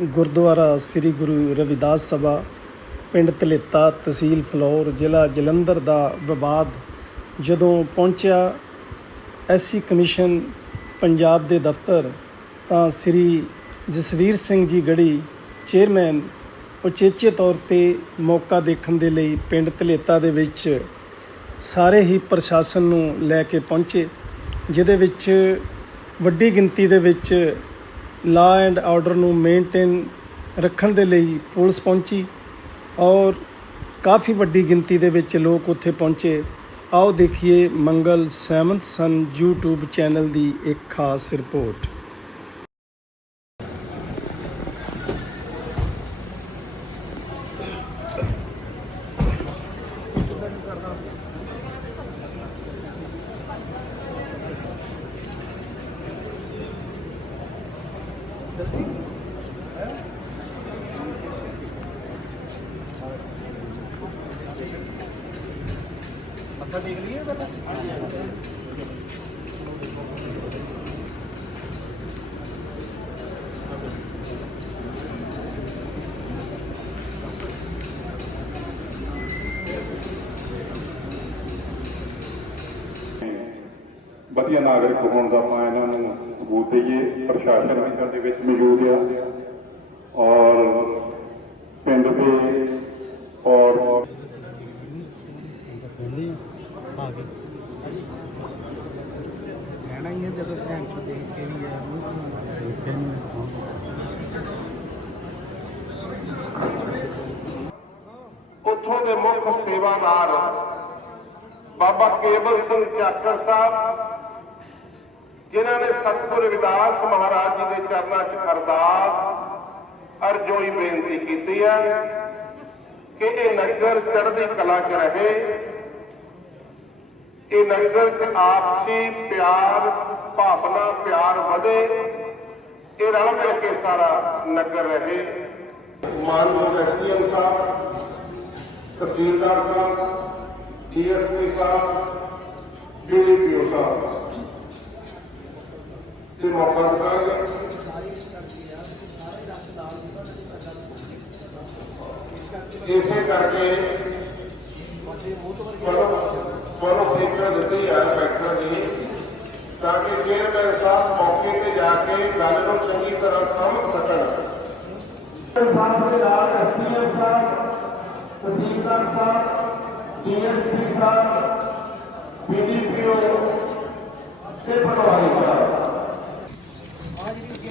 ਗੁਰਦੁਆਰਾ ਸ੍ਰੀ ਗੁਰੂ ਰਵਿਦਾਸ ਸਭਾ, ਪਿੰਡ ਤਲੇਤਾ ਤਹਿਸੀਲ ਫਲੌਰ, ਜ਼ਿਲ੍ਹਾ ਜਲੰਧਰ ਦਾ ਵਿਵਾਦ ਜਦੋਂ ਪਹੁੰਚਿਆ ਐਸਸੀ ਕਮਿਸ਼ਨ ਪੰਜਾਬ ਦੇ ਦਫ਼ਤਰ, ਤਾਂ ਸ੍ਰੀ ਜਸਵੀਰ ਸਿੰਘ ਜੀ ਗੜੀ ਚੇਅਰਮੈਨ ਉਚੇਚੇ ਤੌਰ ਤੇ ਮੌਕਾ ਦੇਖਣ ਦੇ ਲਈ ਪਿੰਡ ਤਲੇਤਾ ਦੇ ਵਿੱਚ ਸਾਰੇ ਹੀ ਪ੍ਰਸ਼ਾਸਨ ਨੂੰ ਲੈ ਕੇ ਪਹੁੰਚੇ, ਜਿਹਦੇ ਵਿੱਚ ਵੱਡੀ ਗਿਣਤੀ ਦੇ ਵਿੱਚ ਲਾ ਐਂਡ ਆਰਡਰ ਨੂੰ ਮੇਨਟੇਨ ਰੱਖਣ ਦੇ ਲਈ ਪੁਲਿਸ ਪਹੁੰਚੀ ਔਰ ਕਾਫੀ ਵੱਡੀ ਗਿਣਤੀ ਦੇ ਵਿੱਚ ਲੋਕ ਉੱਥੇ ਪਹੁੰਚੇ। ਆਓ ਦੇਖੀਏ Mangal seventh sun YouTube channel ਦੀ ਇੱਕ ਖਾਸ ਰਿਪੋਰਟ। ਮੱਥਾ ਟੇਕ ਲਈਏ ਪਹਿਲਾਂ ਵਧੀਆ ਨਾਗਰਿਕ ਹੋਣ ਦਾ ਸਬੂਤ ਦਈਏ ਪ੍ਰਸ਼ਾਸਨ ਵੀ ਸਾਡੇ ਵਿੱਚ ਮੌਜੂਦ ਆ। ਔਰ ਪਿੰਡ ਦੇ ਔਰ ਕਹਿਣਾ ਹੀ ਹੈ ਜਦੋਂ ਭੈਣ ਚੋ ਦੇਖ ਕੇ ਵੀ ਆ ਉੱਥੋਂ ਦੇ ਮੁੱਖ ਸੇਵਾਦਾਰ ਬਾਬਾ ਕੇਵਲ ਸਿੰਘ ਚਾਕਰ ਸਾਹਿਬ ਜਿਨ੍ਹਾਂ ਨੇ ਸਤਿਗੁਰ ਵਿਦਾਸ ਮਹਾਰਾਜ ਜੀ ਦੇ ਚਰਨਾਂ 'ਚ ਅਰਦਾਸ ਅਰਜ਼ੋਈ ਬੇਨਤੀ ਕੀਤੀ ਹੈ ਕਿ ਇਹ ਨਗਰ ਚੜ੍ਹਦੀ ਕਲਾ 'ਚ ਰਹੇ। ਇਹ ਨਗਰ 'ਚ ਆਪਸੀ ਪਿਆਰ, ਭਾਵਨਾ, ਪਿਆਰ ਵਧੇ। ਇਹ ਰਲ ਮਿਲ ਕੇ ਸਾਰਾ ਨਗਰ ਰਹੇ। ਮਾਨਯੋਗ ਐਸਡੀਐਮ ਸਾਹਿਬ, ਤਹਿਸੀਲਦਾਰ ਸਾਹਿਬ, ਡੀਐਸਪੀ ਸਾਹਿਬ, ਡੀਡੀਪੀਓ ਸਾਹਿਬ। ਤੇ ਮੌਕਾ ਦਿੱਤਾ ਇਸੇ ਕਰਕੇ ਤੁਹਾਨੂੰ ਫੈਕਟਰ ਦਿੱਤੀ ਹੈ ਫੈਕਟਰ ਦੀ ਤਾਂ ਕਿ ਚੇਅਰਮੈਨ ਸਾਹਿਬ ਮੌਕੇ ਤੇ ਜਾ ਕੇ ਗੱਲ ਨੂੰ ਚੰਗੀ ਤਰ੍ਹਾਂ ਸਮਝ ਸਕਣ ਸਾਹਿਬ ਦੇ ਨਾਲ ਐਸਡੀਐਮ ਸਾਹਿਬ ਤਹਿਸੀਲਦਾਰ ਸਾਹਿਬ ਡੀਐਸਪੀ ਸਾਹਿਬ ਬੀਡੀਪੀਓ ਤੇ ਪਟਵਾਰੀ ਸਾਹਿਬ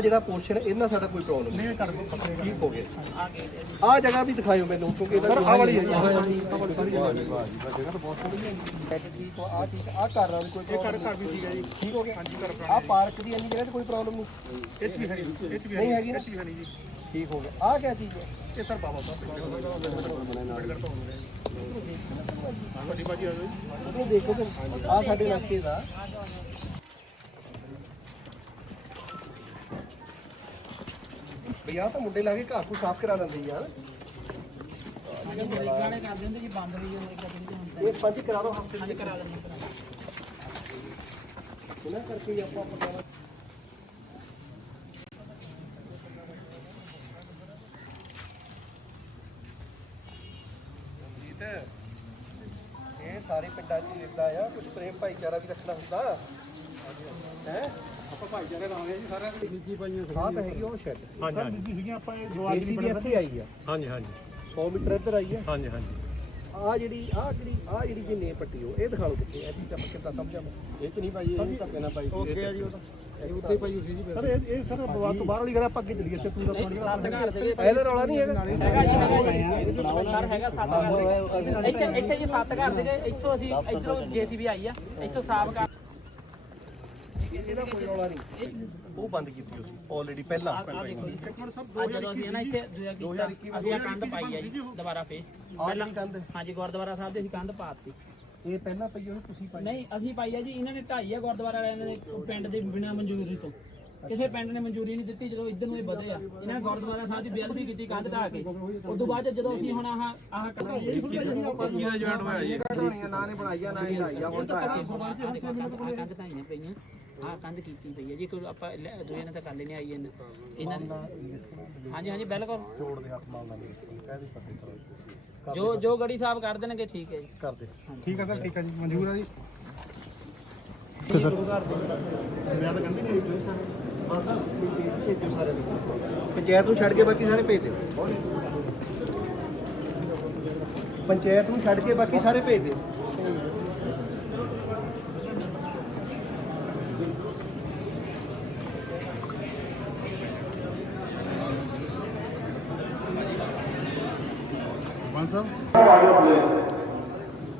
ਜਿਹੜਾ ਪੋਰਸ਼ਨ ਇਹਨਾਂ ਸਾਡਾ ਕੋਈ ਪ੍ਰੋਬਲਮ ਨਹੀਂ। ਠੀਕ ਹੋ ਗਿਆ। ਆ ਜਗ੍ਹਾ ਵੀ ਦਿਖਾਇਓ ਮੈਨੂੰ ਕਿਉਂਕਿ ਇਹਦਾ ਆ ਵਾਲੀ ਹੈ। ਆ ਠੀਕ ਆ ਆ ਕੋਈ ਇਹ ਵੀ ਠੀਕ ਹੈ ਜੀ। ਠੀਕ ਹੋ ਗਿਆ? ਹਾਂਜੀ ਘਰ ਆ ਪਾਰਕ ਦੀ ਇੰਨੀ ਜਗ੍ਹਾ ਤੇ ਕੋਈ ਪ੍ਰੋਬਲਮ ਨਹੀਂ? ਇਹ ਵੀ ਹੈਗੀ ਇਹ ਵੀ ਨਹੀਂ ਹੈਗੀ ਨਾ? ਠੀਕ ਹੋ ਗਿਆ। ਆ ਕਿਆ ਚੀਜ਼ ਹੈ? ਇਹ ਸਰ ਬਾਬਾ ਸਾਹਿਬ ਦੇਖੋ ਆ ਸਾਡੇ ਇਲਾਕੇ ਦਾ ਵਿਆਹ ਤਾਂ ਮੁੰਡੇ ਲਾ ਕੇ ਘਰ ਨੂੰ ਸਾਫ਼ ਕਰਾ ਲੈਂਦੇ ਯਾਰ ਗਾਣੇ ਕਰਦੇ ਹੁੰਦੇ ਜੀ ਬੰਦ ਵੀ ਜਾਂਦੇ ਕਰਦੇ ਹੁੰਦੇ ਇਹ ਪੰਜ ਕਰਾ ਦੋ ਹਫ਼ਤੇ ਦੇ ਕਰਾ ਲੈਂਦੇ ਇਹਨਾਂ ਕਰਕੇ ਆਪਾਂ ਪਤਾ ਇਹ ਸਾਰੇ ਪਿੰਡਾਂ 'ਚ ਇਦਾਂ ਆ ਕੁਝ ਪ੍ਰੇਮ ਭਾਈਚਾਰਾ ਵੀ ਰੱਖਣਾ ਹੁੰਦਾ। ਹੈ? ਆਪਾਂ ਭਾਈਚਾਰੇ ਲਾਉਂਦੇ ਜੀ ਸਾਰਿਆਂ ਦੀ। ਨਿੱਜੀ ਪਾਈਆਂ ਹਾਂ ਤਾਂ ਹੈਗੀ ਉਹ ਸ਼ੈੱਡ ਹਾਂਜੀ ਹਾਂਜੀ। ਸੀਗੀਆਂ ਆਪਾਂ ਜੇਸੀਬੀ ਇੱਥੇ ਆਈ ਆ। ਹਾਂਜੀ ਹਾਂਜੀ। 100 ਮੀਟਰ ਇੱਧਰ ਆਈ ਆ। ਹਾਂਜੀ ਹਾਂਜੀ। ਆ ਜਿਹੜੀ ਆ ਜਿਹੜੀ ਆ ਜਿਹੜੀ ਜੀ ਨੇ ਪੱਟੀ ਉਹ ਇਹ ਦਿਖਾ ਲਓ ਕਿੱਥੇ ਇਹ ਚੀਜ਼ ਆਪਾਂ ਕਿੱਦਾਂ ਸਮਝਾਂ ਇਹ ਚ ਨਹੀਂ ਭਾਈ ਇਹ ਧੱਕੇ ਨਾਲ ਭਾਈ ਓਕੇ ਆ ਜੀ ਉਹ ਤਾਂ। ਇਹ ਉੱਤੇ ਭਾਈ ਸੀ ਜੀ ਸਰ ਇਹ ਇਹ ਸਰ ਬਾਤ ਤੋਂ ਬਾਹਰ ਵਾਲੀ ਗੱਲ ਆਪਾਂ ਅੱਗੇ ਚੱਲੀਏ ਸੇ ਤੂੰ ਦਾ ਸੱਤ ਘਰ ਸੀਗੇ ਇਹਦਾ ਰੌਲਾ ਨਹੀਂ ਹੈਗਾ? ਸਰ ਹੈਗਾ ਸੱਤ ਘਰ ਸੀਗੇ ਇੱਥੇ ਇੱਥੇ ਜੀ ਸੱਤ ਘਰ ਸੀਗੇ ਇੱਥੋਂ ਅਸੀਂ ਇੱਧਰੋਂ ਜੀਸੀਬੀ ਆਈ ਆ ਇੱਥੋਂ ਸਾਫ਼ ਕਰ ਇਹਦਾ ਕੋਈ ਰੌਲਾ ਨਹੀਂ। ਉਹ ਬੰਦ ਕੀਤੀ ਹੋਈ ਆਲਰੇਡੀ ਪਹਿਲਾਂ। ਅੱਜ ਜਦੋਂ ਅਸੀਂ ਨਾ ਇੱਥੇ ਦੂਜਾ ਕੀਤਾ ਅਸੀਂ ਆਹ ਕੰਧ ਪਾਈ ਆ ਜੀ ਦੁਬਾਰਾ ਫੇਰ। ਆਹ ਜਿਹੜੀ ਕੰਧ ਹਾਂਜੀ ਗੁਰਦੁਆਰਾ ਸਾਹਿਬ ਦੇ ਅਸੀਂ ਕੰਧ ਪਾਤੀ। ਇਹ ਪਹਿਲਾਂ ਪਈ ਹੋਣੀ ਤੁਸੀਂ ਪਾਈ ਨਹੀਂ ਅਸੀਂ ਪਾਈ ਆ ਜੀ ਇਹਨਾਂ ਨੇ ਢਾਈ ਆ ਗੁਰਦੁਆਰਾ ਵਾਲਿਆਂ ਨੇ ਪਿੰਡ ਦੇ ਬਿਨਾਂ ਮਨਜ਼ੂਰੀ ਤੋਂ। ਕਿਸੇ ਪਿੰਡ ਨੇ ਮਨਜ਼ੂਰੀ ਨਹੀਂ ਦਿੱਤੀ ਜਦੋਂ ਇੱਧਰ ਨੂੰ ਇਹ ਵਧੇ ਆ। ਇਹਨਾਂ ਨੇ ਗੁਰਦੁਆਰਾ ਸਾਹਿਬ ਦੀ ਬੇਅਦਬੀ ਕੀਤੀ ਕੰਧ ਢਾਹ ਕੇ। ਉਸ ਤੋਂ ਬਾਅਦ 'ਚ ਜਦੋਂ ਅਸੀਂ ਹੁਣ ਆਹ ਆਹ ਕੱਢਾਂ ਕਢਾਣੀਆਂ ਨਾ ਨੇ ਬਣਾਈਆਂ ਨਾ ਹੀ ਲਾਈਆਂ ਹੁਣ ਤਾਂ ਆ ਕੰਧ ਢਾਈਆਂ ਪਈਆਂ। ਆਹ ਕੰਧ ਕੀਤੀ ਪਈ ਹੈ ਜੀ ਕੋਈ ਆਪਾਂ ਲੈ- ਦੂਜੇ ਨੇ ਤਾਂ ਕਰ ਲੈਣੀ ਆਈ ਇਹਨਾਂ ਇਹਨਾਂ ਨੇ ਹਾਂਜੀ ਹਾਂਜੀ ਬਿਲਕੁਲ। ਜੋੜ ਦੇ ਹੱਥ ਨਾਲ ਨਾਲ ਕਹਿ ਦੇ ਪੱਤੇ ਕਰੋ ਜੋ ਜੋ ਗੜੀ ਸਾਹਿਬ ਕਰ ਦੇਣਗੇ ਠੀਕ ਹੈ ਜੀ। ਕਰਦੇ ਠੀਕ ਹੈ ਸਰ ਠੀਕ ਹੈ ਜੀ। ਮਨਜ਼ੂਰ ਆ ਜੀ? ਪੰਚਾਇਤ ਨੂੰ ਛੱਡ ਕੇ ਬਾਕੀ ਸਾਰੇ ਭੇਜ ਦਿਓ। ਪੰਚਾਇਤ ਨੂੰ ਛੱਡ ਕੇ ਬਾਕੀ ਸਾਰੇ ਭੇਜ ਦਿਓ।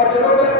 और चलो मैं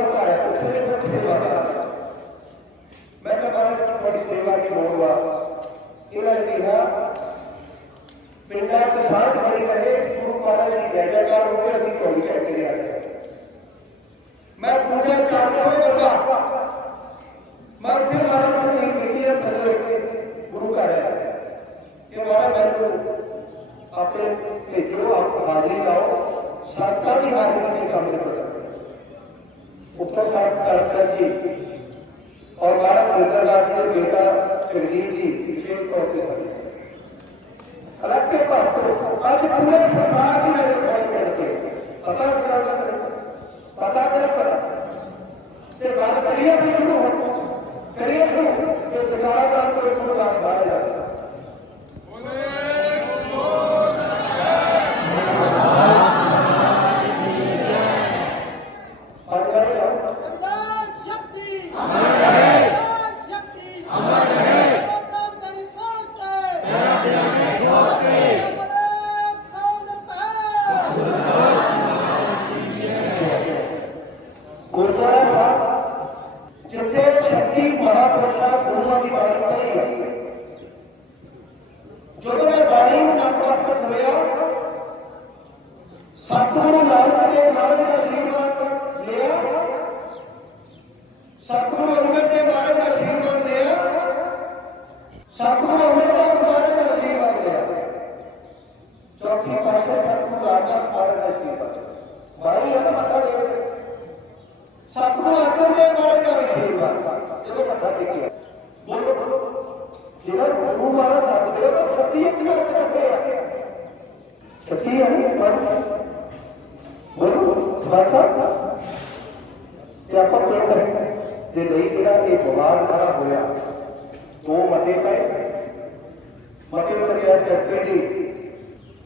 ਦੀ ਜੈ ਜੈਕਾਰ ਹੋ ਕੇ ਅਸੀਂ ਚੌਵੀ ਘੰਟੇ ਆ ਗਏ ਮੈਂ ਪੂਜਾ ਚਾਹਤਾ ਹਾਂ ਕਰਦਾ ਮੈਂ ਉੱਥੇ ਮਹਾਰਾਜ ਨੂੰ ਨਹੀਂ ਕੀਤੀ ਹੈ ਥੱਲੇ ਗੁਰੂ ਘਰ ਆਇਆ ਕਿ ਮਹਾਰਾਜ ਮੈਨੂੰ ਆਪਣੇ ਭੇਜੋ ਆਪ ਹਾਜ਼ਰੀ ਲਾਓ ਸਾਡਾ ਵੀ ਹਾਜ਼ਰੀ ਦੇ ਕੰਮ ਕਰਦਾ ਉੱਪਰ ਸਾਹਿਬ ਕਰਤਾ ਜੀ ਔਰ ਮਹਾਰਾਜ ਸੁੰਦਰਲਾਲ ਜੀ ਦੇ ਬੇਟਾ ਚੰਗੀਰ ਜੀ ਵਿਸ਼ੇਸ਼ ਤੌਰ ਤੇ ਹਨ ਅਲੱਗ ਭਗਤ ਅੱਜ ਪੂਰੇ ਸੰਸਾਰ ਦੀ ਨਜ਼ਰ ਪਹੁੰਚ ਕਰਕੇ ਪਤਾ ਇਸ ਗੱਲ ਦਾ ਪਤਾ ਕਰ ਪਤਾ ਤੇ ਗੱਲ ਕਰੀਏ ਵੀ ਸ਼ੁਰੂ ਹੋ ਕਰੀਏ ਸ਼ੁਰੂ ਕਿ ਜਗਾੜਾ ਦਾ ਕੋਈ ਮੁਰਦਾ ਬਾਹਰ ਜਾ। ਅੱਜ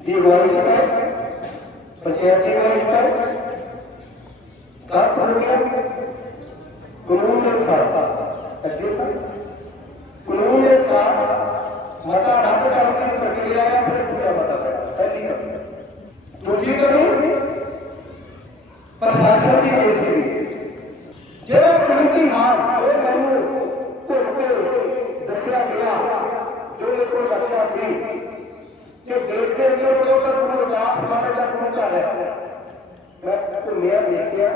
ये वॉइस पर पंचायती वॉइस पर कब हो गया कानून के साथ कानून के साथ मता रद्द करने की प्रक्रिया है फिर पूरा मता पहली दूसरी कानून प्रशासन की बेसी ਜਿਹੜਾ ਕਾਨੂੰਨੀ ਹਾਲ ਉਹ ਮੈਨੂੰ ਘੁੱਟ ਕੇ ਦੱਸਿਆ ਗਿਆ ਜੋ ਇਹ ਕੋਲ ਲੱਗਿਆ ਸੀ कि देश के अंदर वो सब पुनर्दास हमारे का पहुँचा है। मैं तो मेरा देख लिया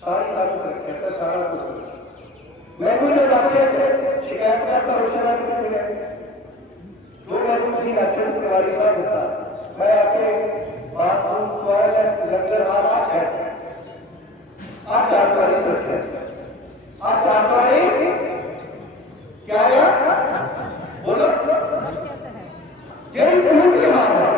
सारी बात करते हैं सारा कुछ मैं कुछ जो लक्ष्य आपसे शिकायत का तो रोशन रोशना नहीं है। जो मैं कुछ नहीं लक्षण तिवारी साहब होता मैं आपके बात टॉयलेट लंगर हाल आज है। आज जानकारी करते हैं। आज जानकारी क्या है? बोलो। जय भूमिहार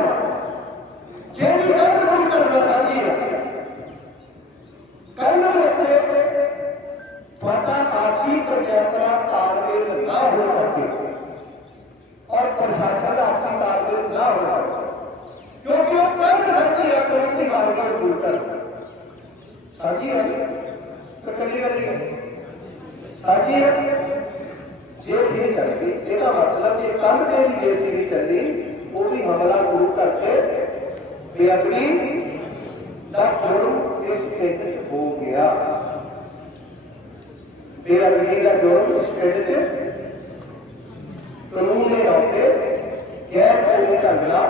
ਬੇਅਦਬੀ ਦਾ ਜੁਰਮ ਇਸ ਖੇਤਰ 'ਚ ਹੋ ਗਿਆ ਬੇਅਦਬੀ ਦਾ ਜੁਰਮ ਇਸ ਖੇਤਰ 'ਚ ਕਾਨੂੰਨ ਦੇ ਉੱਤੇ ਗੈਰ ਕਾਨੂੰਨੀ ਢੰਗਾਂ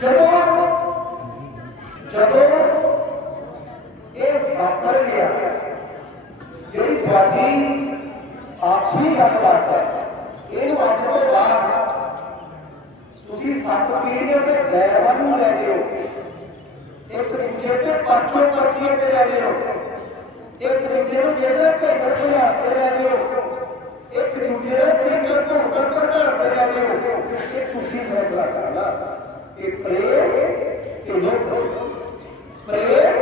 ਜਦੋਂ ਜਦੋਂ ਇਹ ਵਾਪਰ ਗਿਆ ਜਿਹੜੀ ਤੁਹਾਡੀ ਆਪਸੀ ਗੱਲਬਾਤ ਹੈ ਇਹ ਅੱਜ ਤੋਂ ਬਾਅਦ ਤੁਸੀਂ ਸੱਤ ਪੀੜ੍ਹੀਆਂ ਤੇ ਗੈਰ ਨੂੰ ਲੈ एक ringgit पाँचों पर्चियाँ दे रहे हो। एक ringgit डेढ़ पे घटिया दे रहे हो। एक ringgit तीन कर को कर दे रहे हो। ये खुशी फैसला करना ये प्रेम के लोग प्रेम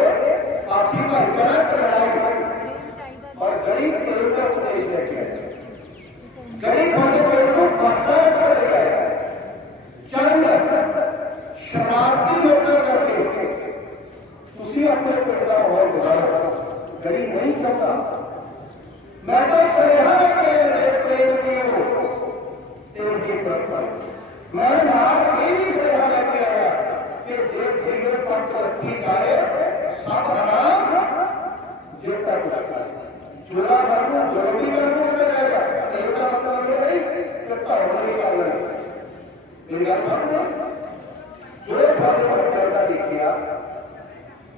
आपसी भाईचारा की लड़ाई और गरीब लोगों का संदेश देते हैं। गरीब बच्चों को बस्ता पर करता और गुजारा गरीब नहीं करता मैं तो सरेहन के प्रेम की हूँ तेरे की करता मैं मार मेरी सरेहन के आया कि जे जीवन पर तरक्की करे सब हराम जेता कुछ जुड़ा कर दो जल्दी कर दो होता जाएगा देवता मतलब ये नहीं कि पढ़ने निकालना मेरा सब जो फल करता देखिया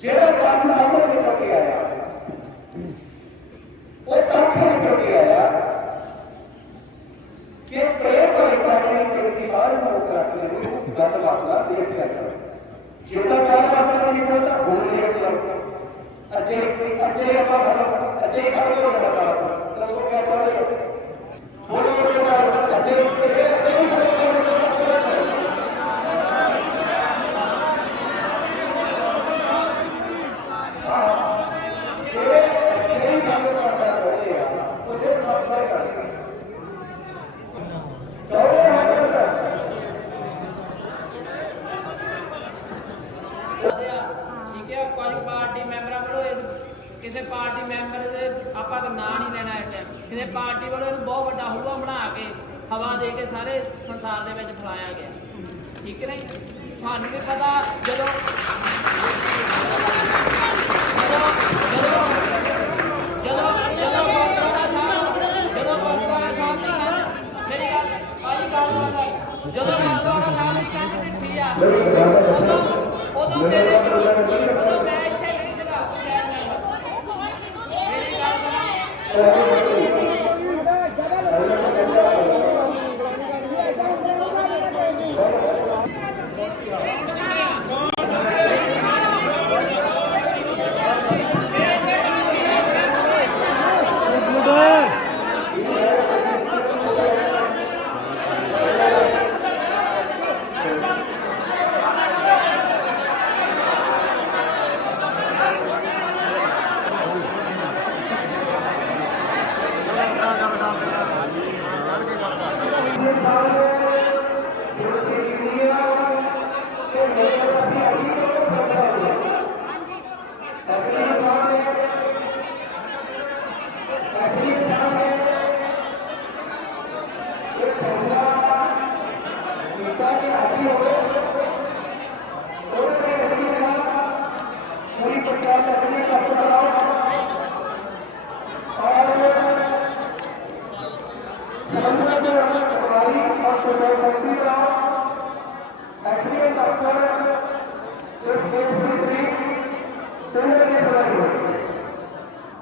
ਜਿਹੜਾ ਕੰਮ ਸਾਹਮਣੇ ਨਿਕਲ ਕੇ ਆਇਆ ਕਿਸੇ ਪਾਰਟੀ ਮੈਂਬਰ ਦੇ ਆਪਾਂ ਦਾ ਨਾਂ ਨਹੀਂ ਲੈਣਾ ਇਸ ਟਾਈਮ ਕਿਸੇ ਪਾਰਟੀ ਵੱਲੋਂ ਇਹਨੂੰ ਬਹੁਤ ਵੱਡਾ ਹੁਆ ਬਣਾ ਕੇ ਹਵਾ ਦੇ ਕੇ ਸਾਰੇ ਸੰਸਾਰ ਦੇ ਵਿੱਚ ਫੈਲਾਇਆ ਗਿਆ। ਠੀਕ ਹੈ ਨਹੀਂ? ਤੁਹਾਨੂੰ ਵੀ ਪਤਾ ਜਦੋਂ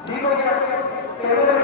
Digo que